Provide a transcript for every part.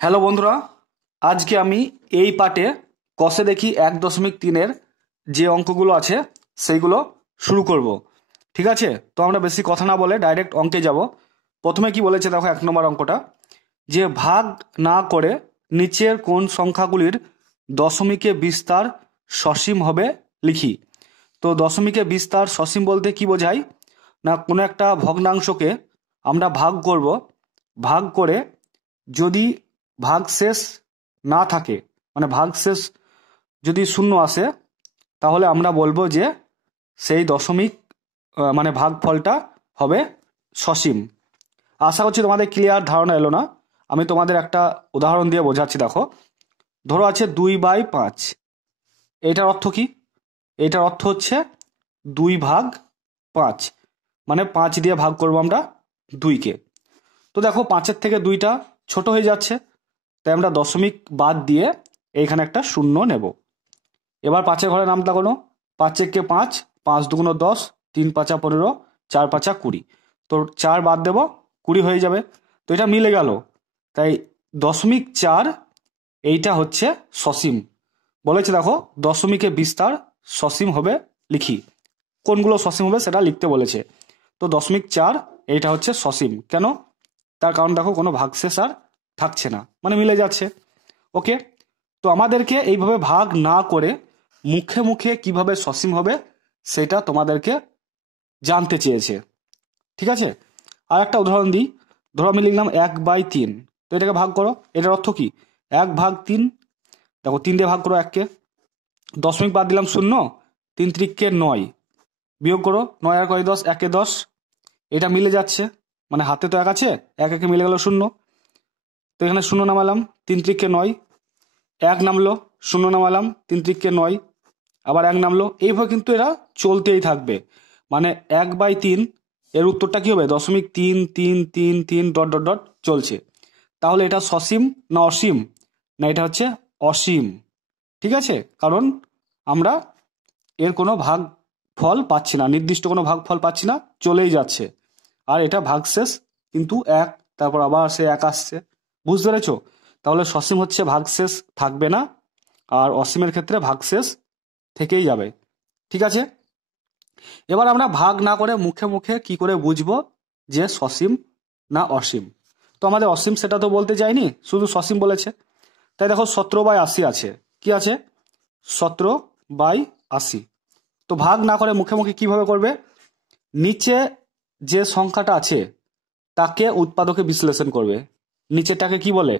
Hello বন্ধুরা, আজকে আমি এই পার্টে কষে দেখি 1.3-এর যে অঙ্কগুলো আছে সেইগুলো শুরু করব। ঠিক আছে, তো আমরা বেশি কথা না বলে ডাইরেক্ট অঙ্কে যাব। প্রথমে কি বলেছে দেখো, 1 নম্বর অঙ্কটা, যে ভাগ না করে নিচের কোন সংখ্যাগুলির দশমিকে বিস্তার সসীম হবে লিখি। তো দশমিকে বিস্তার সসীম বলতে কি বোঝায় না, কোনো একটা ভগ্নাংশকে আমরা ভাগ করব, ভাগ করে যদি ভাগশেষ না থাকে, মানে ভাগশেষ যদি শূন্য আসে, তাহলে আমরা বলবো যে সেই দশমিক মানে ভাগফলটা হবে সসীম। আশা করছি তোমাদের ক্লিয়ার ধারণা এলো না। আমি তোমাদের একটা উদাহরণ দিয়ে বোঝাচ্ছি। দেখো, ধরো আছে 2/5। এইটার অর্থ কি? এইটার অর্থ হচ্ছে 2/5, মানে 5 দিয়ে ভাগ করবো আমরা 2-কে। তো দেখো, 5-এর থেকে 2টা ছোট হয়ে যাচ্ছে, তাই আমরা দশমিক বাদ দিয়ে এইখানে একটা শূন্য নেব। এবার 5-এর ঘরে নামতা কোনো, 5-একে 5, 5×2 = 10, 3×5 = 15, 4×5 = 20। তো 4 বাদ দেব, 20 হয়ে যাবে। তো এটা মিলে গেল, তাই 0.4 এইটা হচ্ছে সসীম। বলেছে দেখো, দশমিকে বিস্তার সসীম হবে লিখি। কোনগুলো সসীম হবে সেটা লিখতে বলেছে। তো 0.4 এইটা হচ্ছে সসীম। কেন? তার কারণ দেখো, কোনো ভাগশেষ আর থাকছে না, মানে মিলে যাচ্ছে। ওকে, তো আমাদেরকে এইভাবে ভাগ না করে মুখে মুখে কিভাবে সসীম হবে সেটা তোমাদেরকে জানতে চেয়েছে। ঠিক আছে, আর একটা উদাহরণ দিই। ধরো আমি লিখলাম 1/3, তো এটাকে ভাগ করো। এটার অর্থ কি? 1/3। দেখো, 3 দিয়ে ভাগ করো 1-কে, দশমিক বাদ দিলাম 0, 3×3 = 9, বিয়োগ করো 9 আর 10, 1-এ 10। এটা মিলে যাচ্ছে, মানে হাতে তো 1 আছে, 1-1 মিলে গেল 0। তো এখানে 0 নামালাম, 3×3 = 9, 1 নামলো, 0 নামালাম, 3×3 = 9, আবার 1 নামলো। এইভাবে কিন্তু এরা চলতেই থাকবে, মানে 1/3 এর উত্তরটা কি হবে? 0.33333 ডট ডট ডট চলছে। তাহলে এটা সসীম না অসীম? না, এটা হচ্ছে অসীম। ঠিক আছে, কারণ আমরা এর কোনো ভাগ ফল পাচ্ছি না, নির্দিষ্ট কোনো ভাগ ফল পাচ্ছি না, চলেই যাচ্ছে। আর এটা ভাগশেষ কিন্তু 1, তারপর আবার সে 1 আসছে। বুঝতে পেরেছো? তাহলে সসীম হচ্ছে ভাগশেষ থাকবে না, আর অসীমের ক্ষেত্রে ভাগশেষ থেকেই যাবে। ঠিক আছে, এবার আমরা ভাগ না করে মুখে মুখে কি করে বুঝবো যে সসীম না অসীম? তো আমাদের অসীম সেটা তো বলতে যায়নি, শুধু সসীম বলেছে। তাই দেখো, 17/80 আছে। কি আছে? 17/80। তো ভাগ না করে মুখে মুখে কিভাবে করবে? নিচে যে সংখ্যাটা আছে তাকে উৎপাদকে বিশ্লেষণ করবে। নিচেরটাকে কি বলে?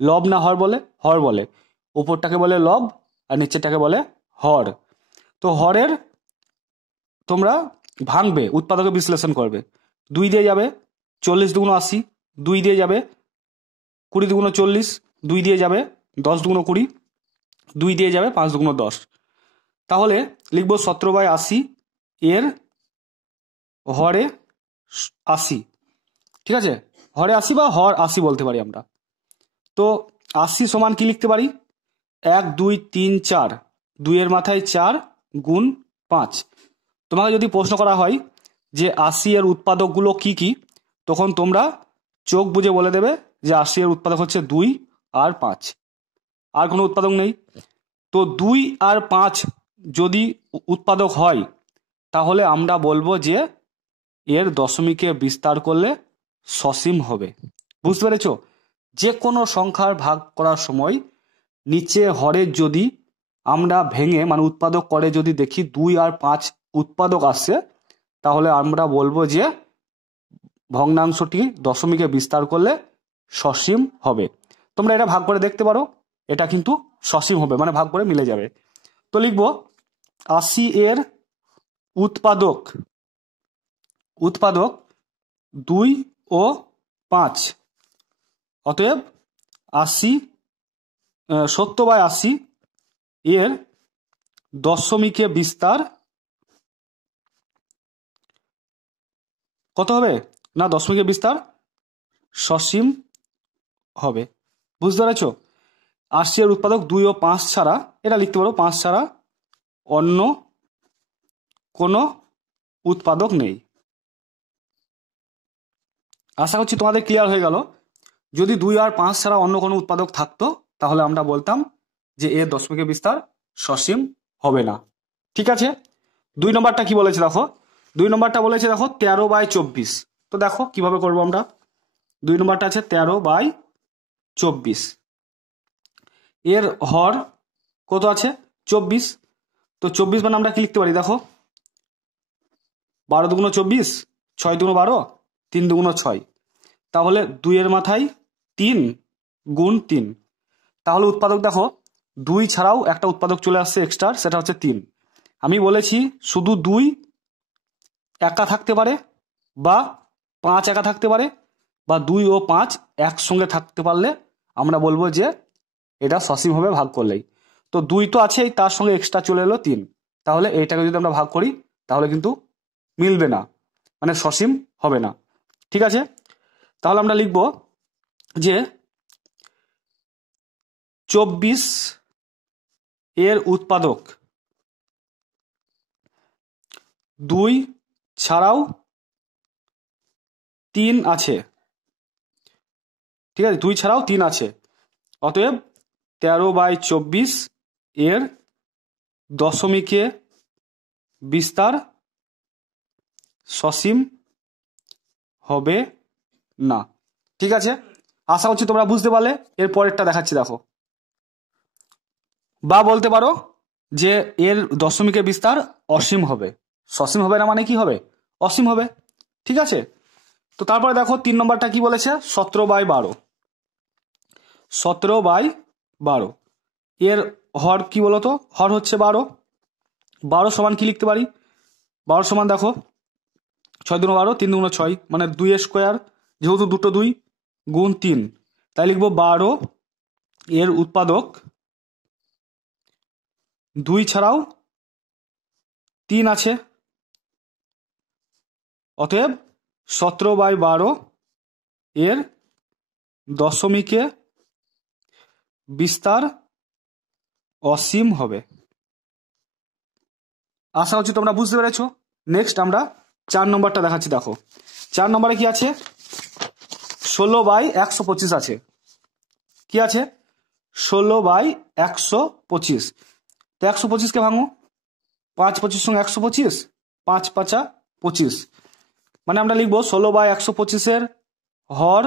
লব না হর বলে? হর বলে। উপরটাকে বলে লব আর নিচেরটাকে বলে হর। তো হরের তোমরা ভাঙবে, উৎপাদকে বিশ্লেষণ করবে। 2 দিয়ে যাবে 40×2 = 80, 2 দিয়ে যাবে 20×2 = 40, 2 দিয়ে যাবে 10×2 = 20, 2 দিয়ে যাবে 5×2 = 10। তাহলে লিখবো 17/80 এর হরে 80। ঠিক আছে, হরে 80 বা হর 80 বলতে পারি আমরা। তো 80 সমান কি লিখতে পারি? 1 2 3 4, 2 এর মাথায় 4 গুণ 5। তোমাকে যদি প্রশ্ন করা হয় যে 80 এর উৎপাদকগুলো কি কি, তখন তোমরা চোখ বুজে বলে দেবে যে 80 এর উৎপাদক হচ্ছে 2 আর 5, আর কোনো উৎপাদক নেই। তো 2 আর 5 যদি উৎপাদক হয়, তাহলে আমরা বলবো যে এর দশমিকে বিস্তার করলে সসীম হবে। বুঝতে পেরেছো? যে কোনো সংখ্যার ভাগ করার সময় নিচে হরের যদি আমরা ভেঙে, মানে উৎপাদক করে যদি দেখি 2 আর 5 উৎপাদক আসছে, তাহলে আমরা বলবো যে ভগ্নাংশটি দশমিকে বিস্তার করলে সসীম হবে। তোমরা এটা ভাগ করে দেখতে পারো, এটা কিন্তু সসীম হবে, মানে ভাগ করে মিলে যাবে। তো লিখবো 80 এর উৎপাদক উৎপাদক 2 ও 5, অতএব 70/80 এর দশমিকে বিস্তার কত হবে? না, দশমিকে বিস্তার সসীম হবে। বুঝতে পেরেছ? 80 এর উৎপাদক 2 ও 5 ছাড়া, এটা লিখতে পারো 5 ছাড়া অন্য কোনো উৎপাদক নেই। আশা করছি তোমাদের ক্লিয়ার হয়ে গেল। যদি 2 আর 5 ছাড়া অন্য কোনো উৎপাদক থাকতো তাহলে আমরা বলতাম যে এর দশমিকের বিস্তার সসীম হবে না। ঠিক আছে, 2 নম্বরটা কি বলেছে দেখো। 2 নম্বরটা বলেছে দেখো 13/24। তো দেখো কিভাবে করবো আমরা। 2 নম্বরটা আছে 13/24, এর হর কত আছে 24। তো 24 মানে আমরা কি লিখতে পারি দেখো, 12 দুগুণ 24, 6 দুগুণ 12, 3 দুগুণ 6, তাহলে 2 এর মাথায় 3 গুণ 3। তাহলে উৎপাদক দেখো 2 ছাড়াও একটা উৎপাদক চলে আসছে এক্সট্রা, সেটা হচ্ছে 3। আমি বলেছি শুধু 2 একা থাকতে পারে বা 5 একা থাকতে পারে, বা 2 ও 5 একসঙ্গে থাকতে পারলে আমরা বলবো যে এটা সসীম হবে ভাগ করলেই। তো 2 তো আছেই, তার সঙ্গে এক্সট্রা চলে এলো 3, তাহলে এইটাকে যদি আমরা ভাগ করি তাহলে কিন্তু মিলবে না, মানে সসীম হবে না। ঠিক আছে, তাহলে আমরা লিখব যে 24 এর উৎপাদক 2 ছাড়াও 3 আছে। ঠিক আছে, 2 ছাড়াও 3 আছে, অতএব 13/24 এর দশমিকে বিস্তার সসীম হবে না। ঠিক আছে, আশা করছি তোমরা বুঝতে পারলে। এর পরেরটা দেখাচ্ছি দেখো। বা বলতে পারো যে এর দশমিকে বিস্তার অসীম হবে। সসীম হবে না মানে কি হবে, অসীম হবে। ঠিক আছে, তো তারপরে দেখো 3 নম্বরটা কি বলেছে 17/12। 17/12 এর হর কি বলতো, হর হচ্ছে 12। 12 সমান কি লিখতে পারি, 12 সমান দেখো 6 দুগুণ 12, 3 দুগুণ 6, মানে 2 স্কোয়ার, যেহেতু দুটো 2 গুণ 3, তাই লিখবো 12 এর উৎপাদক 2 ছাড়াও 3 আছে, অতএব 17/12 এর দশমিকে বিস্তার অসীম হবে। আশা করছি তোমরা বুঝতে পেরেছো। নেক্সট আমরা 4 নম্বরটা দেখাচ্ছি দেখো। 4 নম্বরে কি আছে 16/125 আছে। কি আছে 16/125। তো 125কে ভাঙো, 5 25 সঙ্গে 125, 5 5 25, মানে আমরা লিখবো 16/125 হর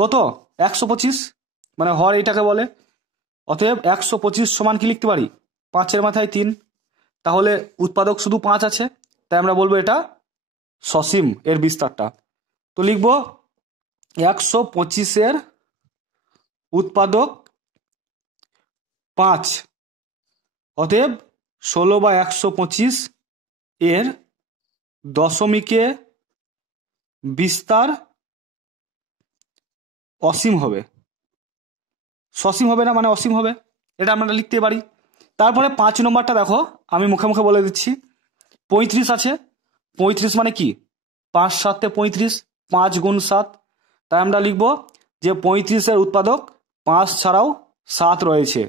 কত 125, মানে হর এইটাকে বলে। অতএব 125 সমান কি লিখতে পারি, 5 মাথায় 3, তাহলে উৎপাদক শুধু 5 আছে, তাই আমরা বলবো এটা সসীম এর বিস্তারটা। তো লিখবো 125 উৎপাদক 5, অতএব 16/125 এর দশমিকে বিস্তার অসীম হবে। সসীম হবে না মানে অসীম হবে, এটা আমরা লিখতে পারি। তারপরে 5 নম্বরটা দেখো, আমি মুখে মুখে বলে দিচ্ছি। 35 আছে, 35 মানে কি 5 7 35, 5 গুণ 7, তাই আমরা লিখব যে 35 উৎপাদক 5 ছাড়াও 7 রয়েছে,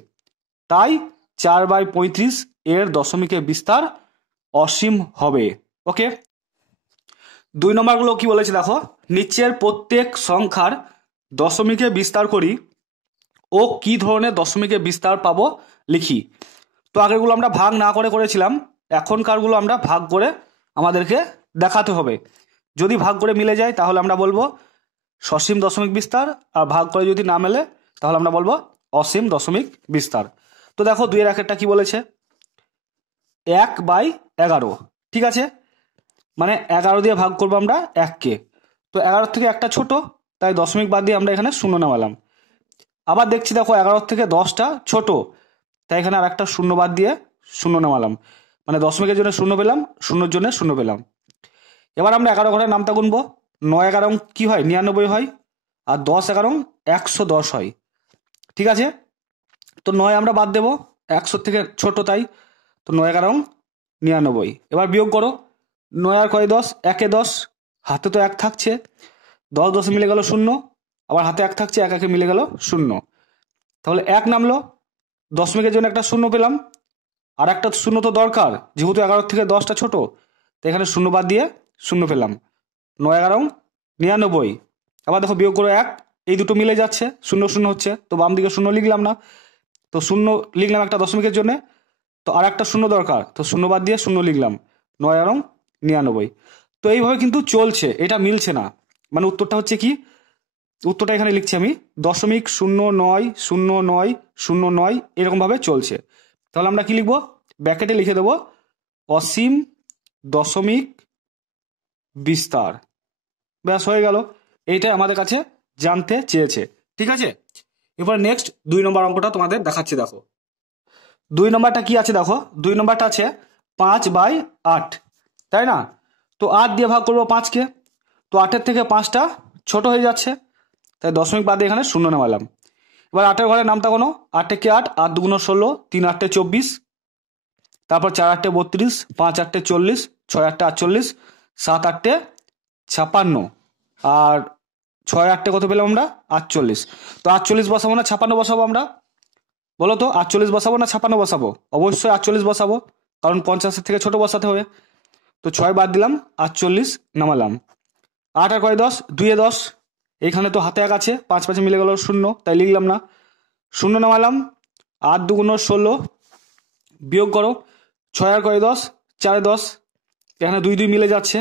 তাই 4/35 এর দশমিকে বিস্তার অসীম হবে। ওকে, 2 নম্বরগুলো কি বলেছে দেখো, নিচের প্রত্যেক সংখ্যার দশমিকে বিস্তার করি ও কি ধরনের দশমিকে বিস্তার পাবো লিখি। তো আগেরগুলো আমরা ভাগ না করে করেছিলাম, এখনকারগুলো আমরা ভাগ করে আমাদেরকে দেখাতে হবে। যদি ভাগ করে মিলে যায় তাহলে আমরা বলবো সসীম দশমিক বিস্তার, আর ভাগ করে যদি না মেলে তাহলে আমরা বলবো অসীম দশমিক বিস্তার। তো দেখো 2 এর একটা কি বলেছে 1/11। ঠিক আছে, মানে 11 দিয়ে ভাগ করবো আমরা 1কে। তো 11 থেকে একটা ছোট, তাই দশমিক বাদ দিয়ে আমরা এখানে 0 নামালাম। আবার দেখছি দেখো 11 থেকে 10টা ছোট, তাই এখানে আর একটা 0 বাদ দিয়ে 0 নামালাম, মানে দশমিকের জন্য 0 পেলাম, 0-র জন্য 0 পেলাম। এবার আমরা 11 ঘরের নামটা গুনবো। 9 11 কি হয় 99 হয়, আর 10 11 110 হয়। ঠিক আছে, তো 9 আমরা বাদ দেবো, 100 থেকে ছোট তাই, তো 9 11 99। এবার বিয়োগ করো, 9 আর কয় 10, 1 10, হাতে তো 1 থাকছে, 10 10 মিলে গেল 0, আবার হাতে 1 থাকছে, 1 1 মিলে গেল 0, তাহলে 1 নামলো, দশমিকের জন্য একটা 0 পেলাম, আর একটা 0 তো দরকার, যেহেতু 11 থেকে 10টা ছোট, তো এখানে 0 বাদ দিয়ে 0 পেলাম, 9 11 99। আবার দেখো বিয়োগ করো 1, এই দুটো মিলে যাচ্ছে, শূন্য শূন্য হচ্ছে, তো বাম দিকে শূন্য লিখলাম না, তো শূন্য লিখলাম একটা দশমিকের জন্য, তো আর একটা শূন্য দরকার, তো শূন্য বাদ দিয়ে শূন্য লিখলাম, 9 আর 99। তো এইভাবে কিন্তু চলছে, এটা মিলছে না, মানে উত্তরটা হচ্ছে কি, উত্তরটা এখানে লিখছি আমি 0.090909 এরকম ভাবে চলছে। তাহলে আমরা কি লিখবো, ব্র্যাকেটে লিখে দেবো অসীম দশমিক বিস্তার, ব্যাস হয়ে গেল। এইটাই আমাদের কাছে জানতে চেয়েছে, ঠিক আছে। এবার নেক্সট 2 নম্বর অঙ্কটা তোমাদের দেখাচ্ছি। দেখো 2 নম্বরটা কি আছে, দেখো 2 নম্বরটা আছে 5/8, তাই না? তো 8 দিয়ে ভাগ করবো 5কে, তো 8-এর থেকে 5টা ছোট হয়ে যাচ্ছে, তাই দশমিক বাদে এখানে শূন্য নামালাম। এবার 8-এর ঘরে নামতা কোনো, 8-এ 8, 8 × 2 = 16, 3-8 = 24, তারপর 4-8 = 32, 5-8 = 40, 6-8 = 48, 7-8 = 56, আর 6-8 কত পেলাম আমরা 48। তো 48 বসাবো না 56 বসাবো আমরা, বলো তো 48 বসাবো না 56 বসাবো? অবশ্যই 48 বসাবো, কারণ 50-এর থেকে ছোট বসাতে হবে। তো 6 বাদ দিলাম, 48 নামালাম। 8 আর 10, 2-এ 10, এইখানে তো হাতে 1 আছে, 5 মিলে গেল 0, তাই লিখলাম না, 0 নামালাম। 8-2 = 16, বিয়োগ করো, 6 আর 10, 4-এ 10, এখানে 2 মিলে যাচ্ছে,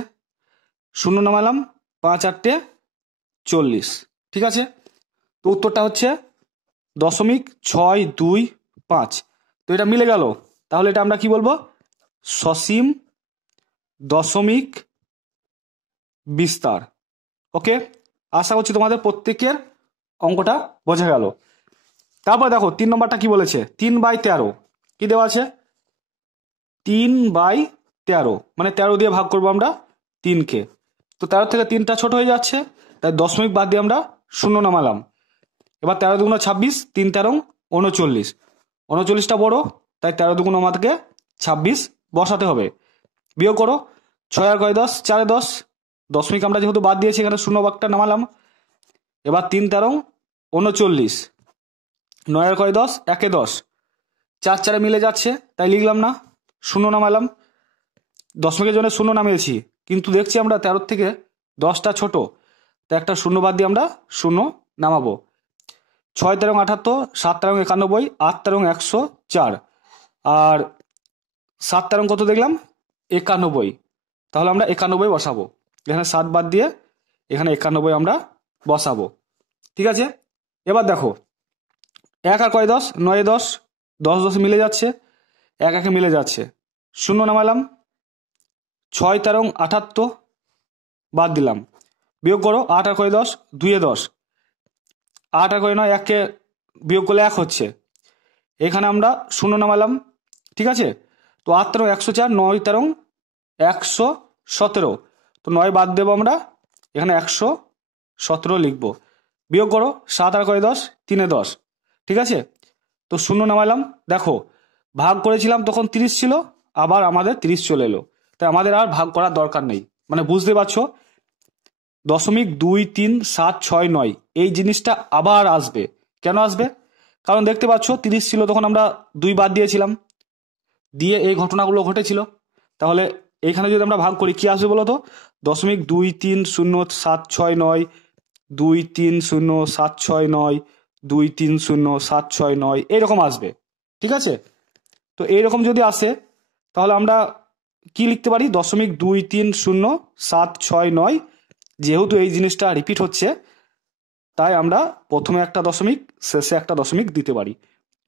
0 নামালাম, 5-8 = 40, ঠিক আছে। তো উত্তরটা হচ্ছে 0.625। তো এটা মিলে গেল, তাহলে এটা আমরা কি বলবো, সসীম দশমিক বিস্তার। ওকে, আশা করছি তোমাদের প্রত্যেকের অঙ্কটা বোঝা গেল। তারপর দেখো 3 নম্বরটা কি বলেছে, 3/13, কি দেওয়া আছে 3/13, মানে 13 দিয়ে ভাগ করবো আমরা 3কে, তো 13 থেকে 3টা ছোট হয়ে যাচ্ছে, তাই দশমিক বাদ দিয়ে আমরা শূন্য নামালাম। এবার 13-2 = 26, 3-13 = 39, 39টা বড়, তাই 13-2 আমাদেরকে 26 বসাতে হবে। বিয়োগ করো, 6 আর 10, 4-এ 10, দশমিক আমরা যেহেতু বাদ দিয়েছি এখানে শূন্য বাগটা নামালাম। এবার 3-13 = 39, 9 আর 10, 1-এ 10, 4-4 মিলে যাচ্ছে, তাই লিখলাম না, শূন্য নামালাম। দশমিকের জন্য শূন্য নামিয়েছি, কিন্তু দেখছি আমরা 13 থেকে 10টা ছোট, তাই একটা শূন্য বাদ দিয়ে আমরা শূন্য নামাবো। 6-13 = 78, 7-13 = 91, 8-13 = 104, আর 7-13 কত দেখলাম 91, তাহলে আমরা 91 বসাবো, এখানে 7 বাদ দিয়ে এখানে 91 আমরা বসাবো, ঠিক আছে। এবার দেখো 1 আর 10, 9-এ 10, 10 মিলে যাচ্ছে, 1-1 মিলে যাচ্ছে, শূন্য নামালাম। 6-13 = 78, বাদ দিলাম, বিয়োগ করো, 8 আর 10, 2-এ 10, 8 আর 9, 1কে বিয়োগ করলে 1 হচ্ছে, এখানে আমরা শূন্য নামালাম, ঠিক আছে। তো 8-13 = 104, 9-13 = 117, তো 9 বাদ দেবো আমরা, এখানে 117 লিখবো, বিয়োগ করো, 7 আর 10, 3-এ 10, ঠিক আছে। তো শূন্য নামালাম, দেখো ভাগ করেছিলাম তখন 30 ছিল, আবার আমাদের 30 চলে এলো, তাই আমাদের আর ভাগ করার দরকার নেই, মানে বুঝতে পারছো 0.237669 এই জিনিসটা আবার আসবে। কেন আসবে, কারণ দেখতে পাচ্ছ 30 ছিল তখন আমরা 2 বাদ দিয়েছিলাম, দিয়ে এই ঘটনাগুলো ঘটেছিল, তাহলে এইখানে যদি আমরা ভাগ করি কি আসবে বলো তো, 0.230769, 2307692, 2307769 এইরকম আসবে, ঠিক আছে। তো এইরকম যদি আসে তাহলে আমরা কি লিখতে পারি, 0.230769, যেহেতু এই জিনিসটা রিপিট হচ্ছে তাই আমরা প্রথমে একটা দশমিক শেষে একটা দশমিক দিতে পারি,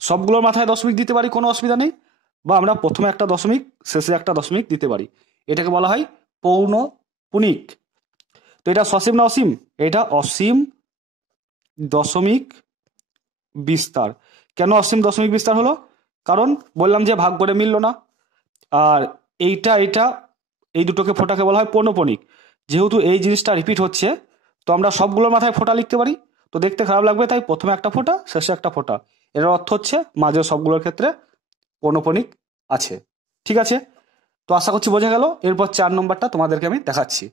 সবগুলোর মাথায় দশমিক দিতে পারি, কোনো অসুবিধা নেই, বা আমরা প্রথমে একটা দশমিক শেষে একটা দশমিক দিতে পারি, এটাকে বলা হয় পৌনঃপুনিক। তো এটা সসীম না অসীম, এটা অসীম দশমিক বিস্তার। কেন অসীম দশমিক বিস্তার হলো, কারণ বললাম যে ভাগ করে মিললো না, আর এইটা এই দুটোকে ফোঁটাকে বলা হয় পৌনঃপুনিক। যেহেতু এই জিনিসটা রিপিট হচ্ছে তো আমরা সবগুলোর মাথায় ফোঁটা লিখতে পারি, তো দেখতে খারাপ লাগবে, তাই প্রথমে একটা ফোঁটা শেষে একটা ফোঁটা, এর অর্থ হচ্ছে মাঝের সবগুলোর ক্ষেত্রে পৌনঃপুনিক আছে, ঠিক আছে। তো আশা করছি বোঝা গেল। এরপর 4 নম্বরটা তোমাদেরকে আমি দেখাচ্ছি।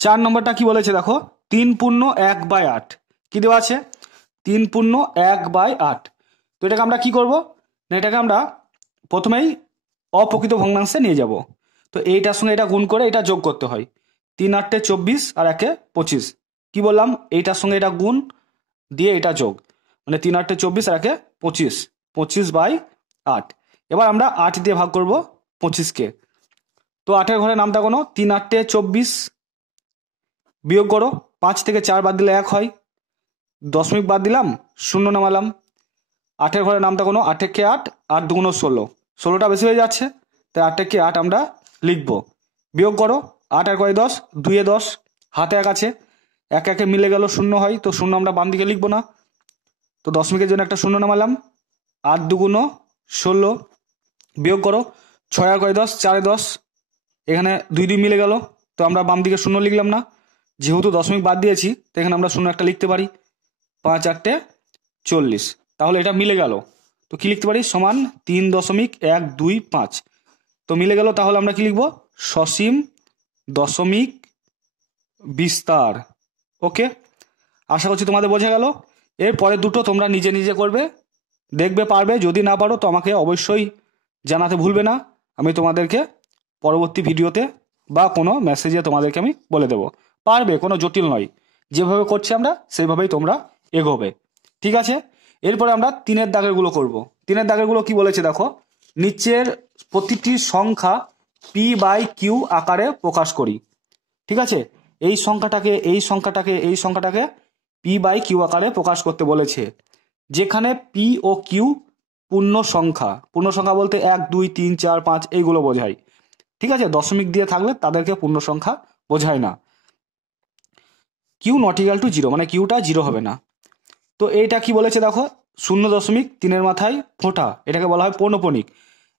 4 নম্বরটা কি বলেছে দেখো, 3/1/8, কি দেওয়া আছে 3/1/8। তো এটাকে আমরা কি করব না, এটাকে আমরা প্রথমেই অপ্রকৃত ভগ্নাংশে নিয়ে যাব, তো এইটার সঙ্গে এটা গুণ করে এটা যোগ করতে হয়, 3 × 8 = 24 আর 1 = 25, কি বললাম, এইটার সঙ্গে এটা গুণ দিয়ে এটা যোগ, মানে 3 8 24 আর 1 25, 25/8। এবার আমরা 8 দিয়ে ভাগ করব 25কে। তো 8-এর ঘরে নামতা কোনো 3 8 24, বিয়োগ করো 5 থেকে 4 বাদ দিলে 1 হয়, দশমিক বাদ দিলাম, শূন্য নামালাম। 8-এর ঘরে নামতা কোনো 8 একে 8, 8 2 16, 16টা বেশি হয়ে যাচ্ছে, তাই 8 একে 8 আমরা লিখবো। বিয়োগ করো 8 আর কয় 10, 2 এ 10, হাতে 1 আছে, 1 1 মিলে গেল, শূন্য হয়, তো শূন্য আমরা বাম দিকে লিখবো না, তো দশমিকের জন্য একটা শূন্য নামালাম। 8 2 16, বিয়োগ করো 6 আর কয় 10, 4 এ 10, এখানে 2 2 মিলে গেল, তো আমরা বাম দিকে শূন্য লিখলাম না, যেহেতু দশমিক বাদ দিয়েছি তো এখানে আমরা শূন্য একটা লিখতে পারি। 5 8 40, তাহলে এটা মিলে গেল, তো কি লিখতে পারি, সমান 3.125। তো মিলে গেল, তাহলে আমরা কি লিখবো, সসীম দশমিক বিস্তার। ওকে, আশা করছি তোমাদের বোঝা গেল। এর পরে দুটো তোমরা নিজে নিজে করবে, দেখবে পারবে, যদি না পারো তো আমাকে অবশ্যই জানাতে ভুলবে না, আমি তোমাদেরকে পরবর্তী ভিডিওতে বা কোনো মেসেজে তোমাদেরকে আমি বলে দেবো। পারবে, কোনো জটিল নয়, যেভাবে করছি আমরা সেইভাবেই তোমরা এগোবে। ঠিক আছে, এরপরে আমরা 3-এর দাগেরগুলো করব। 3-এর দাগেরগুলো কি বলেছে দেখো, নিচের প্রতিটি সংখ্যা p/q আকারে প্রকাশ করি। ঠিক আছে, এই সংখ্যাটাকে এই সংখ্যাটাকে এই সংখ্যাটাকে p/q আকারে প্রকাশ করতে বলেছে, যেখানে p ও q পূর্ণ সংখ্যা। পূর্ণ সংখ্যা বলতে 1 2 3 4 5 এইগুলো বোঝায়। ঠিক আছে, দশমিক দিয়ে থাকলে তাদেরকে পূর্ণ সংখ্যা বোঝায় না। কিউ নট ইকুয়াল টু 0, মানে কিউটা 0 হবে না। তো এইটা কি বলেছে দেখো, 0.3-এর মাথায় ফোঁটা, এটাকে বলা হয় পৌনঃপুনিক।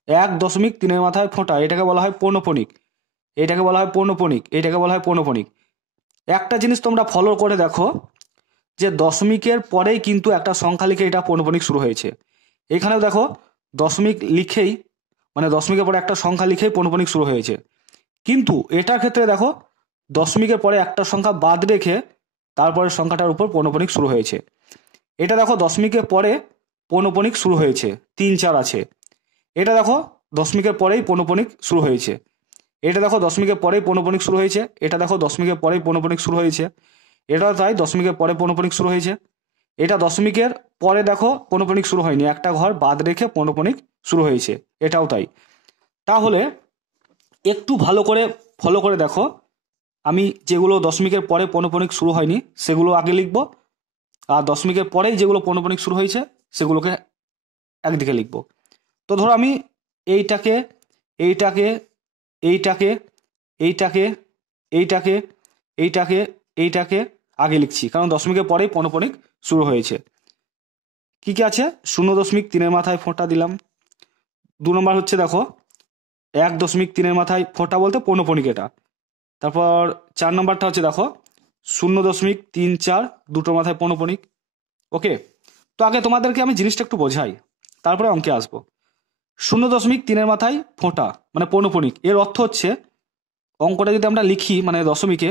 1.3-এর মাথায় ফোঁটা, এটাকে বলা হয় পৌনঃপুনিক। এটাকে বলা হয় পৌনঃপুনিক, এটাকে বলা হয় পৌনঃপুনিক। একটা জিনিস তোমরা ফলো করে দেখো, যে দশমিকের পরেই কিন্তু একটা সংখ্যা লিখে এটা পৌনঃপুনিক শুরু হয়েছে। এখানেও দেখো দশমিক লিখেই, মানে দশমিকের পরে একটা সংখ্যা লিখেই পৌনঃপুনিক শুরু হয়েছে, কিন্তু এটার ক্ষেত্রে দেখো দশমিকের পরে একটা সংখ্যা বাদ রেখে তারপরে সংখ্যাটার উপর পৌনঃপুনিক শুরু হয়েছে। এটা দেখো দশমিকের পরে পৌনঃপুনিক শুরু হয়েছে, 3 4 আছে। এটা দেখো দশমিকের পরেই পৌনঃপুনিক শুরু হয়েছে। এটা দেখো দশমিকের পরেই পৌনঃপুনিক শুরু হয়েছে। এটা দেখো দশমিকের পরেই পৌনঃপুনিক শুরু হয়েছে। এটা তাই দশমিকের পরে পৌনঃপুনিক শুরু হয়েছে। এটা দশমিকের পরে দেখো পৌনঃপুনিক শুরু হয়নি, একটা ঘর বাদ রেখে পৌনঃপুনিক শুরু হয়েছে, এটাও তাই। তাহলে একটু ভালো করে ফলো করে দেখো, আমি যেগুলো দশমিকের পরে পৌনঃপুনিক শুরু হয়নি সেগুলো আগে লিখবো, আর দশমিকের পরেই যেগুলো পৌনঃপুনিক শুরু হয়েছে সেগুলোকে একদিকে লিখবো। তো ধরো আমি এইটাকে এইটাকে এইটাকে এইটাকে এইটাকে এইটাকে এইটাকে আগে লিখছি, কারণ দশমিকের পরেই পৌনঃপুনিক শুরু হয়েছে। কি কি আছে, 0.3-এর মাথায় ফোঁটা দিলাম। 2 নম্বর হচ্ছে দেখো 1.3-এর মাথায় ফোঁটা বলতে পৌনঃপুনিক এটা। তারপর 4 নম্বরটা হচ্ছে দেখো 0.34 দুটোর মাথায় পৌনঃপুনিক। ওকে, তো আগে তোমাদেরকে আমি জিনিসটা একটু বোঝাই, তারপরে অঙ্কে আসবো। 0.3-এর মাথায় ফোঁটা মানে পৌনঃপুনিক, এর অর্থ হচ্ছে অঙ্কটা যদি আমরা লিখি মানে দশমিকে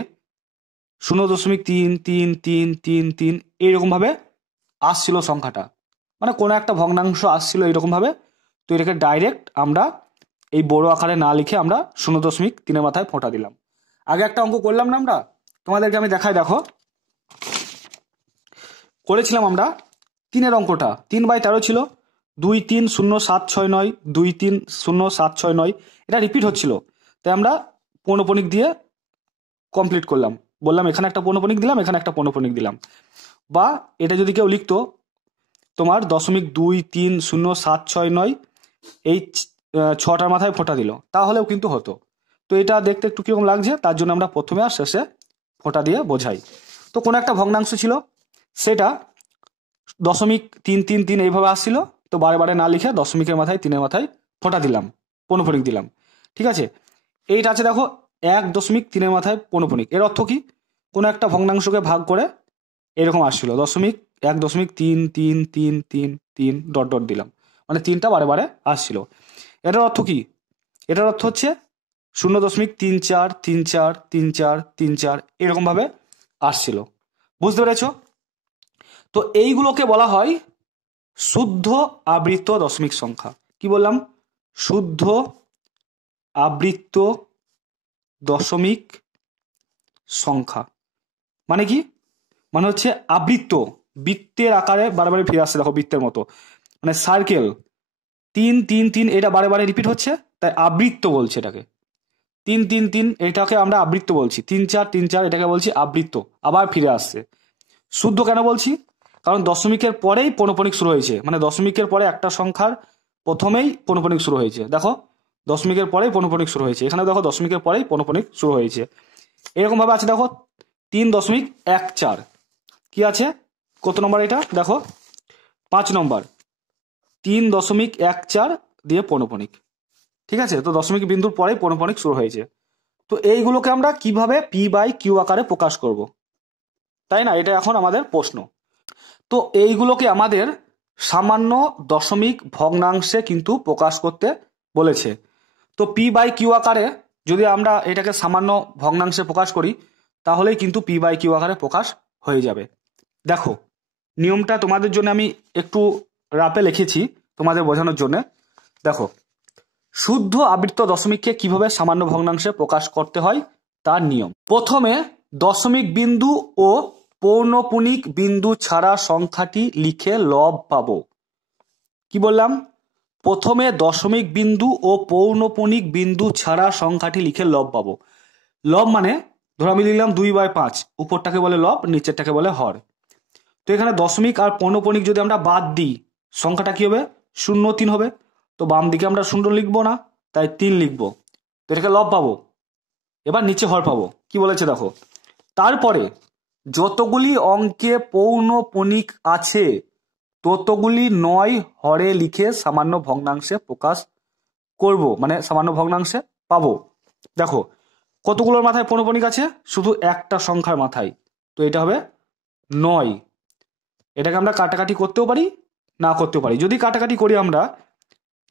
0.33333 এইরকম ভাবে আসছিল সংখ্যাটা, মানে কোনো একটা ভগ্নাংশ আসছিল এইরকম ভাবে, তো এটাকে ডাইরেক্ট আমরা এই বড় আকারে না লিখে আমরা 0.3-এর মাথায় ফোঁটা দিলাম। আগে একটা অঙ্ক করলাম না আমরা, তোমাদেরকে আমি দেখাই, দেখো করেছিলাম আমরা 3-এর অঙ্কটা, 3/13 ছিল, 2 3 0 7 6 9, 2 3 0 7 6 9, এটা রিপিট হচ্ছিল, তাই আমরা পৌনঃপুনিক দিয়ে কমপ্লিট করলাম। বললাম এখানে একটা পৌনঃপুনিক দিলাম, এখানে একটা পৌনঃপুনিক দিলাম। বা এটা যদি কেউ লিখতো তোমার 0.23076 9 এই 6টার মাথায় ফোঁটা দিল, তাহলেও কিন্তু হতো। তো এটা দেখতে একটু কিরকম লাগছে, তার জন্য আমরা প্রথমে আর শেষে ফোঁটা দিয়ে বোঝাই। তো কোনো একটা ভগ্নাংশ ছিল, সেটা 0.333 এইভাবে আসছিল, তো বারে বারে না লিখে দশমিকের মাথায় 3-এর মাথায় ফোঁটা দিলাম, পৌনঃপুনিক দিলাম। ঠিক আছে, এইটা আছে দেখো 1.3-এর মাথায় পৌনঃপুনিক। এর অর্থ কি, কোনো একটা ভগ্নাংশকে ভাগ করে এরকম আসছিল 0.1.33333 ডট ডট দিলাম, মানে 3টা বারে বারে আসছিল। এটার অর্থ কি, এটার অর্থ হচ্ছে 0.34343434 এরকম ভাবে আসছিল। বুঝতে পেরেছ? তো এইগুলোকে বলা হয় শুদ্ধ আবৃত্ত দশমিক সংখ্যা। কি বললাম, শুদ্ধ আবৃত্ত দশমিক সংখ্যা। মানে কি, মানে হচ্ছে আবৃত্ত, বৃত্তের আকারে বারে বারে ফিরে আসছে, দেখো বৃত্তের মতো, মানে সার্কেল, 3 3 3 এটা বারে বারে রিপিট হচ্ছে, তাই আবৃত্ত বলছে এটাকে। 3 3 3 এটাকে আমরা আবৃত্ত বলছি, 3 4 3 4 এটাকে বলছি আবৃত্ত, আবার ফিরে আসছে। শুদ্ধ কেন বলছি? কারণ দশমিকের পরেই পৌনঃপুনিক শুরু হয়েছে, মানে দশমিকের পরে একটা সংখ্যার প্রথমেই পৌনঃপুনিক শুরু হয়েছে। দেখো দশমিকের পরেই পৌনঃপুনিক শুরু হয়েছে, এখানে দেখো দশমিকের পরেই পৌনঃপুনিক শুরু হয়েছে। এরকম ভাবে আছে দেখো 3.14, কি আছে কত নম্বর এটা দেখো 5 নম্বর, 3.14 দিয়ে পৌনঃপুনিক। ঠিক আছে, তো দশমিক বিন্দুর পরেই পৌনঃপুনিক শুরু হয়েছে। তো এইগুলোকে আমরা কিভাবে পি বাই কিউ আকারে প্রকাশ করব, তাই না? এটা এখন আমাদের প্রশ্ন। তো এইগুলোকে আমাদের সামান্য দশমিক ভগ্নাংশে কিন্তু প্রকাশ করতে বলেছে। তো পি বাই কিউ আকারে যদি আমরা এটাকে সামান্য ভগ্নাংশে প্রকাশ করি, তাহলেই কিন্তু পি বাই কিউ আকারে প্রকাশ হয়ে যাবে। দেখো নিয়মটা তোমাদের জন্য আমি একটু রাপে লিখেছি তোমাদের বোঝানোর জন্য। দেখো শুদ্ধ আবৃত্ত দশমিককে কিভাবে সামান্য ভগ্নাংশে প্রকাশ করতে হয় তার নিয়ম। প্রথমে দশমিক বিন্দু ও পৌনঃপুনিক বিন্দু ছাড়া সংখ্যাটি লিখে লব পাবো। কি বললাম? প্রথমে দশমিক বিন্দু ও পৌনঃপুনিক বিন্দু ছাড়া সংখ্যাটি লিখে লব পাবো। লব মানে ধরো আমি লিখলাম 2/5, উপরটাকে বলে লব, নিচেরটাকে বলে হর। তো এখানে দশমিক আর পৌনঃপুনিক যদি আমরা বাদ দিই, সংখ্যাটা কি হবে? 0 3 হবে। তো বাম দিকে আমরা 0 লিখবো না, তাই 3 লিখবো, তো এটাকে লব পাবো। এবার নিচে হর পাবো। কি বলেছে দেখো, তারপরে যতগুলি অঙ্কে পৌনঃপুনিক আছে ততগুলি 9 হরে লিখে সামান্য ভগ্নাংশে প্রকাশ করব, মানে সামান্য ভগ্নাংশে পাবো। দেখো কতগুলোর মাথায় পৌনঃপুনিক আছে? শুধু একটা সংখ্যার মাথায়, তো এটা হবে 9। এটাকে আমরা কাটাকাটি করতেও পারি, না করতেও পারি। যদি কাটাকাটি করি আমরা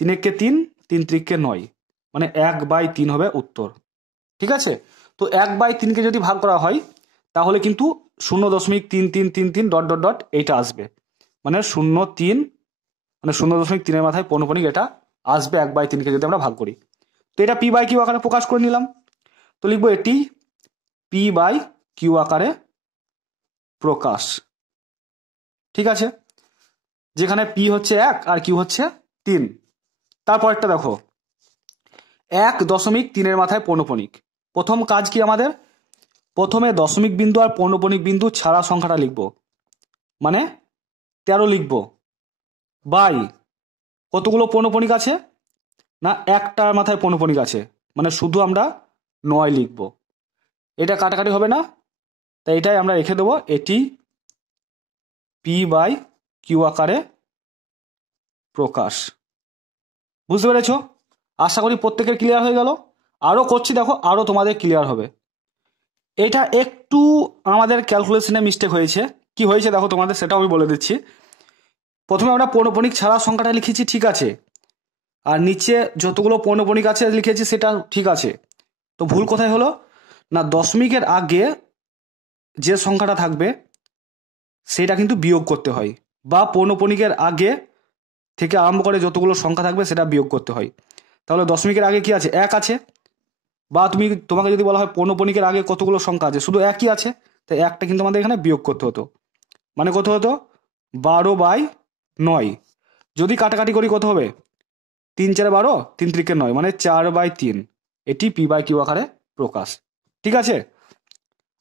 3 একে 3, 3 3 9, মানে 1/3 হবে উত্তর। ঠিক আছে, তো 1/3 কে যদি ভাগ করা হয় তাহলে কিন্তু 0.3333 ডট ডট ডট এইটা আসবে, মানে 0.3, মানে 0.3 মাথায় পৌনঃপুনিক এটা আসবে 1/3 কে যদি আমরা ভাগ করি। তো এটা পি বাই কিউ আকারে প্রকাশ করে নিলাম। তো লিখবো এটি পি বাই কিউ আকারে প্রকাশ। ঠিক আছে, যেখানে পি হচ্ছে 1 আর কিউ হচ্ছে 3। তারপরটা দেখো 1.3 মাথায় পৌনঃপুনিক। প্রথম কাজ কি আমাদের? প্রথমে দশমিক বিন্দু আর পৌনঃপুনিক বিন্দু ছাড়া সংখ্যাটা লিখব, মানে 13 লিখব, বাই কতগুলো পৌনঃপুনিক আছে? না একটার মাথায় পৌনঃপুনিক আছে, মানে শুধু আমরা 9 লিখব। এটা কাটাকাটি হবে না, তাই এটাই আমরা রেখে দেবো, এটি পি বাই কিউ আকারে প্রকাশ। বুঝতে পেরেছ? আশা করি প্রত্যেকের ক্লিয়ার হয়ে গেল। আরও করছি দেখো, আরও তোমাদের ক্লিয়ার হবে। এটা একটু আমাদের ক্যালকুলেশনে মিস্টেক হয়েছে। কি হয়েছে দেখো তোমাদের সেটাও আমি বলে দিচ্ছি। প্রথমে আমরা পৌনঃপুনিক ছাড়া সংখ্যাটা লিখেছি, ঠিক আছে, আর নিচে যতগুলো পৌনঃপুনিক আছে লিখেছি সেটা ঠিক আছে। তো ভুল কোথায় হলো? না দশমিকের আগে যে সংখ্যাটা থাকবে সেটা কিন্তু বিয়োগ করতে হয়, বা পৌনঃপুনিকের আগে থেকে আরম্ভ করে যতগুলো সংখ্যা থাকবে সেটা বিয়োগ করতে হয়। তাহলে দশমিকের আগে কি আছে? 1 আছে, বা তোমাকে যদি বলা হয় পৌনঃপুনিকের আগে কতগুলো সংখ্যা আছে, শুধু 1ই আছে, তাই একটা কিন্তু আমাদের এখানে বিয়োগ করতে হতো, মানে কত হতো? 12/9। যদি কাটাকাটি করি কত হবে? 3 4 12, 3 3 9, মানে 4/3। এটি পি বাই কিউ আকারে প্রকাশ। ঠিক আছে,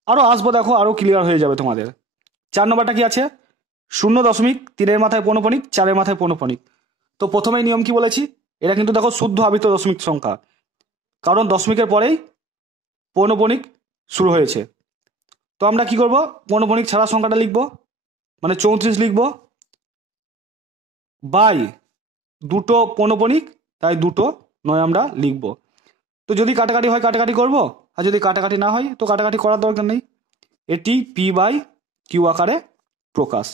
আরো আসবো দেখো, আরো ক্লিয়ার হয়ে যাবে তোমাদের। 4 নম্বরটা কি আছে? 0.3 মাথায় পৌনঃপুনিক, 4 মাথায় পৌনঃপুনিক। তো প্রথমেই নিয়ম কি বলেছি? এটা কিন্তু দেখো শুদ্ধ আবৃত্ত দশমিক সংখ্যা, কারণ দশমিকের পরেই পৌনঃপুনিক শুরু হয়েছে। তো আমরা কি করব? পৌনঃপুনিক ছাড়া সংখ্যাটা লিখব, মানে 34 লিখব, বাই দুটো পৌনঃপুনিক, তাই 2 9 আমরা লিখব। তো যদি কাটাকাটি হয় কাটাকাটি করব, আর যদি কাটাকাটি না হয় তো কাটাকাটি করার দরকার নেই। এটি পি বাই কিউ আকারে প্রকাশ।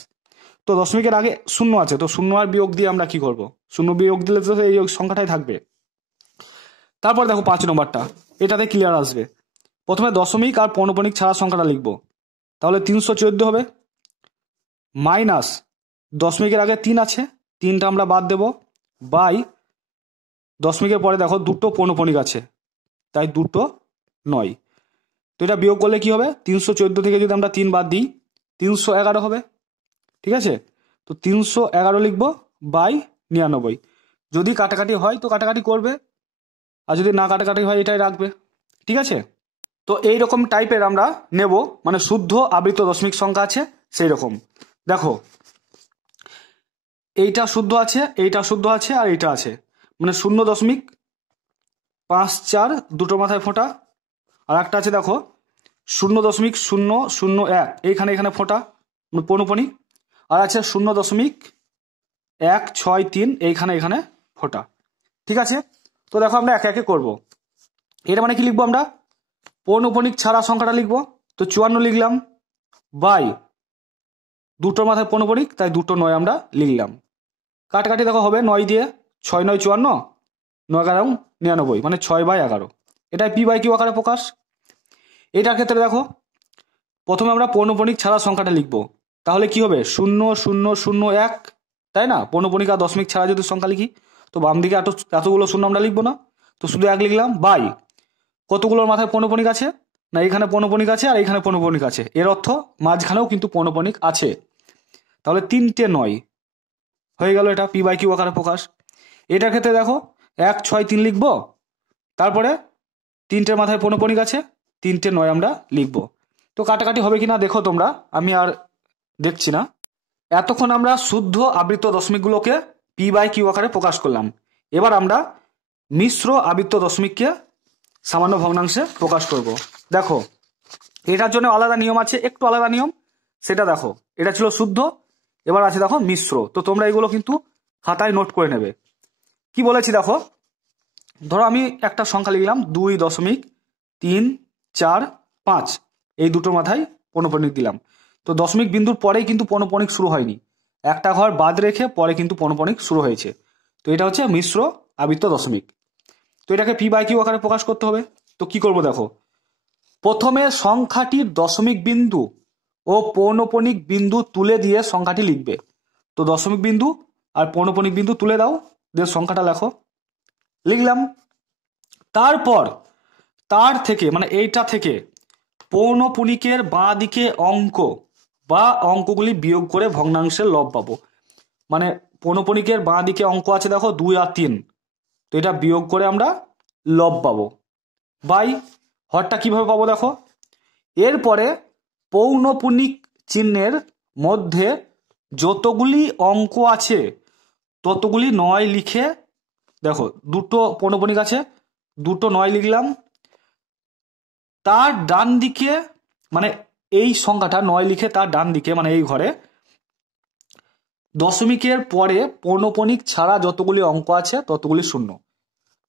তো দশমিকের আগে 0 আছে, তো 0 আর বিয়োগ দিয়ে আমরা কি করব? 0 বিয়োগ দিলে তো এই সংখ্যাটাই থাকবে। তারপর দেখো 5 নম্বরটা, এটাতে ক্লিয়ার আসবে। প্রথমে দশমিক আর পৌনঃপুনিক ছাড়া সংখ্যাটা লিখব, তাহলে 314 হবে, মাইনাস দশমিকের আগে 3 আছে, 3টা আমরা বাদ দেব, বাই দশমিকের পরে দেখো 2 পৌনঃপুনিক আছে, তাই 2 9। তো এটা বিয়োগ করলে কি হবে? 314 থেকে যদি আমরা 3 বাদ দিই 311 হবে, ঠিক আছে। তো 311 লিখবো বাই 99। যদি কাটাকাটি হয় তো কাটাকাটি করবে, আর যদি না কাটাকাটি হয় এটাই রাখবে, ঠিক আছে। তো এইরকম টাইপের আমরা নেব, মানে শুদ্ধ আবৃত দশমিক সংখ্যা আছে সেই রকম। দেখো এইটা শুদ্ধ আছে, এইটা শুদ্ধ আছে, আর এইটা আছে, মানে 0.54 দুটো মাথায় ফোঁটা। আর একটা আছে দেখো 0.001 এইখানে এখানে ফোঁটা, মানে পনুপনি। আর আছে 0.163 এইখানে এখানে ফোঁটা, ঠিক আছে। তো দেখো আমরা একে একে করব। এর মানে কি লিখবো আমরা, পৌনঃপুনিক ছাড়া সংখ্যাটা লিখবো। তো 54 লিখলাম বাই দুটোর মাথায় পৌনঃপুনিক, তাই 2 9 আমরা লিখলাম। কাটাকাটি দেখো হবে 9 দিয়ে, 6 9 54, 9 11 99, মানে 6/11। এটাই পি বাই কিউ আকারে প্রকাশ। এটার ক্ষেত্রে দেখো প্রথমে আমরা পৌনঃপুনিক ছাড়া সংখ্যাটা লিখবো, তাহলে কি হবে 0001, তাই না। পৌনঃপুনিক আর দশমিক ছাড়া যদি সংখ্যা লিখি তো বাম দিকে এতগুলো শূন্য আমরা লিখবো না, তো শুধু 1 লিখলাম বাই কতগুলোর মাথায় পৌনঃপুনিক আছে, না এখানে পৌনঃপুনিক আছে আর এখানে পৌনঃপুনিক আছে, এর অর্থ মাঝখানেও কিন্তু পৌনঃপুনিক আছে, তাহলে 3টে 9 হয়ে গেল। এটা পি বাই কিউ আকারে প্রকাশ। এটার ক্ষেত্রে দেখো 1 6 3 লিখবো, তারপরে 3টের মাথায় পৌনঃপুনিক আছে, 3টে 9 আমরা লিখবো। তো কাটাকাটি হবে কিনা দেখো তোমরা, আমি আর দেখছি না। এতক্ষণ আমরা শুদ্ধ আবৃত দশমিকগুলোকে পি বাই কিউ আকারে প্রকাশ করলাম। এবার আমরা মিশ্র আবৃত দশমিককে সামান্য ভগ্নাংশে প্রকাশ করব। দেখো এটার জন্য আলাদা নিয়ম আছে, একটু আলাদা নিয়ম, সেটা দেখো। এটা ছিল শুদ্ধ, এবার আছে দেখো মিশ্র। তো তোমরা এগুলো কিন্তু খাতায় নোট করে নেবে। কি বলেছি দেখো, ধরো আমি একটা সংখ্যা লিখলাম 2.345, এই দুটোর মাথায় পৌনঃপুনিক দিলাম। তো দশমিক বিন্দুর পরেই কিন্তু পৌনঃপুনিক শুরু হয়নি, একটা ঘর বাদ রেখে পরে কিন্তু পৌনঃপুনিক শুরু হয়েছে। তো এটা হচ্ছে মিশ্র আবৃত দশমিক। তো এটাকে পি বাই কিউ আকারে প্রকাশ করতে হবে। তো কি করব দেখো, প্রথমে সংখ্যাটির দশমিক বিন্দু ও পৌনঃপুনিক বিন্দু তুলে দিয়ে সংখ্যাটি লিখবে। তো দশমিক বিন্দু আর পৌনঃপুনিক বিন্দু তুলে দাও, দিয়ে সংখ্যাটা লেখো। লিখলাম। তারপর তার থেকে মানে এইটা থেকে পৌনঃপুনিকের বাঁ দিকে অঙ্ক বা অঙ্কগুলি বিয়োগ করে ভগ্নাংশের লব পাবো। মানে পৌনঃপুনিকের বাঁ দিকে অঙ্ক আছে দেখো 2 আর 3, তো এটা বিয়োগ করে আমরা লব পাবো বাই হরটা কিভাবে পাবো দেখো। এরপরে পৌনঃপুনিক চিহ্নের মধ্যে যতগুলি অঙ্ক আছে ততগুলি 9 লিখে, দেখো দুটো পৌনঃপুনিক আছে, 2 9 লিখলাম। তার ডান দিকে মানে এই সংখ্যাটা 9 লিখে তার ডান দিকে মানে এই ঘরে দশমিকের পরে পৌনঃপুনিক ছাড়া যতগুলি অঙ্ক আছে ততগুলি শূন্য।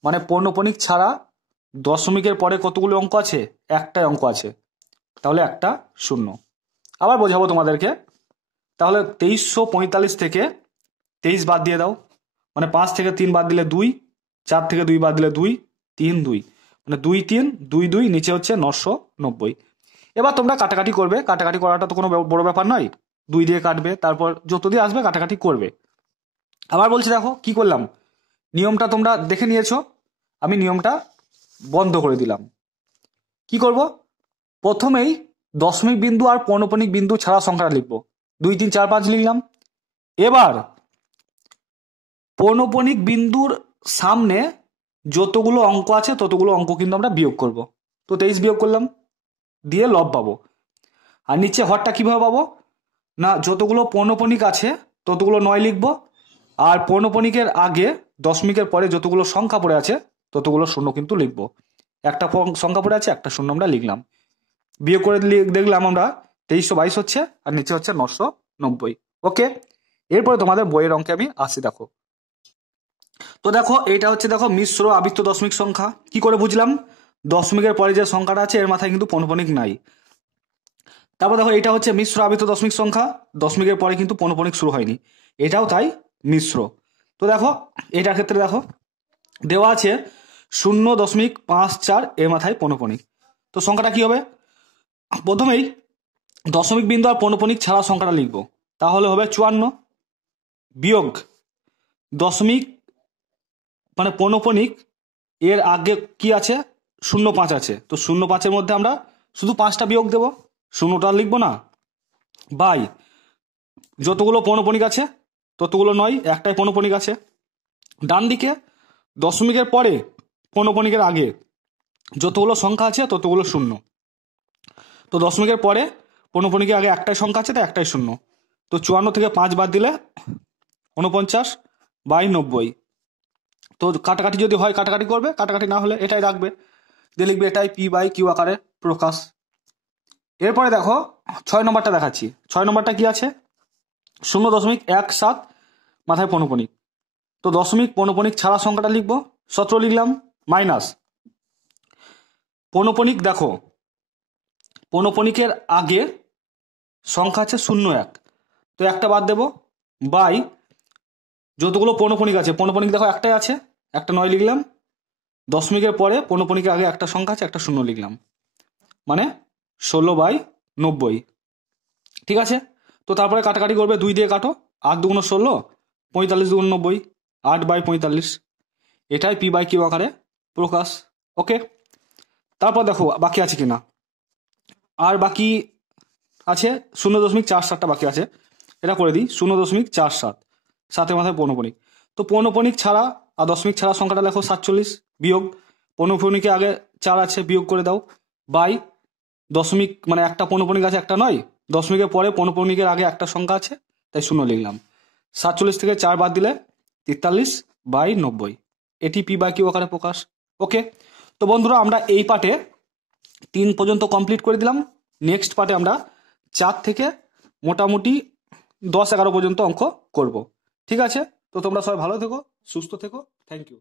মানে পৌনঃপুনিক ছাড়া দশমিকের পরে কতগুলি অঙ্ক আছে, একটাই অঙ্ক আছে, তাহলে একটা শূন্য। আবার বোঝাবো তোমাদেরকে। তাহলে 2345 থেকে 23 বাদ দিয়ে দাও, মানে 5 থেকে 3 বাদ দিলে 2, 4 থেকে 2 বাদ দিলে 2, 3 2, মানে 2 3 2 2, নিচে হচ্ছে 990। এবার তোমরা কাটাকাটি করবে, কাটাকাটি করাটা তো কোনো বড় ব্যাপার নয়, 2 দিয়ে কাটবে, তারপর যত দিয়ে আসবে কাটাকাটি করবে। আবার বলছি দেখো কি করলাম, নিয়মটা তোমরা দেখে নিয়েছো, আমি নিয়মটা বন্ধ করে দিলাম। কি করব, প্রথমেই দশমিক বিন্দু আর পৌনঃপুনিক বিন্দু ছাড়া সংখ্যাটা লিখবো, 2 3 4 5 লিখলাম। এবার পৌনঃপুনিক বিন্দুর সামনে যতগুলো অঙ্ক আছে ততগুলো অঙ্ক কিন্তু আমরা বিয়োগ করব। তো 23 বিয়োগ করলাম, দিয়ে লব পাবো। আর নিচে হরটা কিভাবে পাবো, না যতগুলো পৌনঃপুনিক আছে ততগুলো 9 লিখবো, আর পৌনঃপুনিকের আগে দশমিকের পরে যতগুলো সংখ্যা পড়ে আছে ততগুলো শূন্য কিন্তু লিখবো। একটা সংখ্যা পড়ে আছে, একটা শূন্য আমরা লিখলাম। বিয়োগ করে দেখলাম আমরা 2322 হচ্ছে, আর নিচে হচ্ছে 990। ওকে, এরপরে তোমাদের বইয়ের অঙ্কে আমি আসি। দেখো তো দেখো এটা হচ্ছে দেখো মিশ্র আবৃত দশমিক সংখ্যা। কি করে বুঝলাম, দশমিকের পরে যে সংখ্যাটা আছে এর মাথায় কিন্তু পৌনঃপুনিক নাই। তারপর দেখো এটা হচ্ছে মিশ্র আবৃত দশমিক সংখ্যা, দশমিকের পরে কিন্তু পৌনঃপুনিক শুরু হয়নি, এটাও তাই মিশ্র। তো দেখো এটার ক্ষেত্রে দেখো দেওয়া আছে 0.54 এর মাথায় পৌনঃপুনিক। তো সংখ্যাটা কি হবে, প্রথমেই দশমিক বিন্দু আর পৌনঃপুনিক ছাড়া সংখ্যাটা লিখবো, তাহলে হবে 54 বিয়োগ দশমিক মানে পৌনঃপুনিক এর আগে কি আছে 0.5 আছে, তো 0.5-এর মধ্যে আমরা শুধু 5টা বিয়োগ দেবো, শূন্যটা লিখবো না। বাই যতগুলো পৌনঃপুনিক আছে ততগুলো নয়, একটাই পৌনঃপুনিক আছে। ডান দিকে দশমিকের পরে পৌনঃপুনিকের আগে যতগুলো সংখ্যা আছে ততগুলো শূন্য। তো দশমিকের পরে পৌনঃপুনিকের আগে একটাই সংখ্যা আছে, তাই একটাই শূন্য। তো 54 থেকে 5 বাদ দিলে 49/90। তো কাটাকাটি যদি হয় কাটাকাটি করবে, কাটাকাটি না হলে এটাই রাখবে, দিয়ে লিখবে এটাই P/Q আকারে প্রকাশ। এরপরে দেখো 6 নম্বরটা দেখাচ্ছি। 6 নম্বরটা কি আছে? 0.17 মাথায় পৌনঃপুনিক। তো দশমিক পৌনঃপুনিক ছাড়া সংখ্যাটা লিখবো, 17 লিখলাম, মাইনাস পৌনঃপুনিক। দেখো পৌনঃপুনিকের আগে সংখ্যা আছে 0-1, তো একটা বাদ দেবো, বাই যতগুলো পৌনঃপুনিক আছে, পৌনঃপুনিক দেখো একটাই আছে, একটা 9 লিখলাম, দশমিকের পরে পৌনঃপুনিকের আগে একটা সংখ্যা আছে, একটা 0 লিখলাম, মানে 16/90। ঠিক আছে, তো তারপরে কাটাকাটি করবে, 2 দিয়ে কাটো, 8 দুগুণ 16, 45 দুগুণ 90, 8/45। এটাই P/Q আকারে প্রকাশ। ওকে, তারপর দেখো বাকি আছে কিনা। আর বাকি আছে 0.47টা বাকি আছে, এটা করে দিই। 0.47, 7 মাথায় পৌনঃপুনিক। তো পৌনঃপুনিক ছাড়া আর দশমিক ছাড়া সংখ্যাটা লেখো 47, বিয়োগ পৌনঃপুনিকের আগে 4 আছে, বিয়োগ করে দাও, বাই দশমিক মানে একটা পৌনঃপুনিক আছে, একটা নয়, দশমিকের পরে পৌনঃপুনিকের আগে একটা সংখ্যা আছে, তাই 0 লিখলাম। 47 থেকে 4 বাদ দিলে 43/90। এটি P/Q আকারে প্রকাশ। ওকে, তো বন্ধুরা আমরা এই পার্টে 3 পর্যন্ত কমপ্লিট করে দিলাম। নেক্সট পার্টে আমরা 4 থেকে মোটামুটি 10-11 পর্যন্ত অঙ্ক করব। ঠিক আছে, তো তোমরা সবাই ভালো থেকো, সুস্থ থেকো, থ্যাংক ইউ।